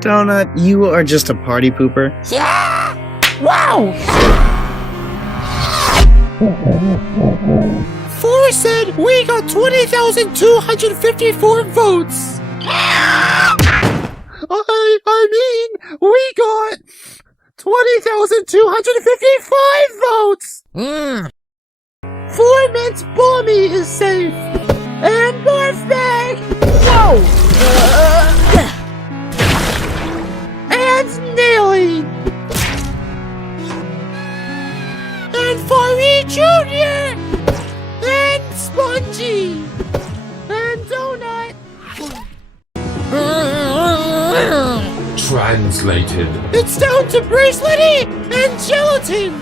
Donut, you are just a party pooper. Yeah! Wow! 4 said we got 20,254 votes. I mean, we got 20,255 votes. 4 meant Bommy is safe. And Barf Bag. Whoa! And Naily. And Furry Jr. And Spongy. And Donut. Translated. It's down to Bracelety and Gelatin.